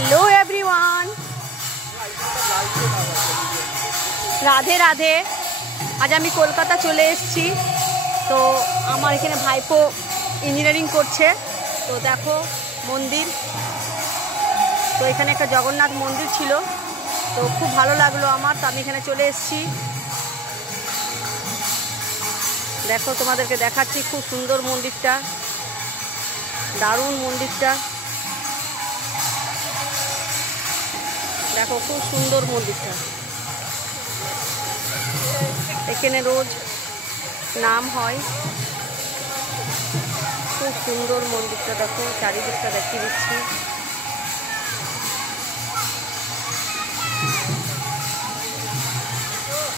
Hello everyone, Radhe Radhe. आज আমি কলকাতা চলে এসেছি। তো আমার এখানে ভাইপো ইঞ্জিনিয়ারিং করছে। তো দেখো মন্দির, তো এখানে একটা জগন্নাথ মন্দির ছিল, তো খুব ভালো লাগলো আমার। তো আমি এখানে চলে এসেছি। দেখো তোমাদেরকে দেখাচ্ছি, খুব সুন্দর মন্দিরটা, দারুণ মন্দিরটা। দেখো খুব সুন্দর মন্দিরটা। এখানে রোজ নাম হয়। খুব সুন্দর মন্দিরটা, দেখো চারিদিকটা দেখিয়ে দিচ্ছি।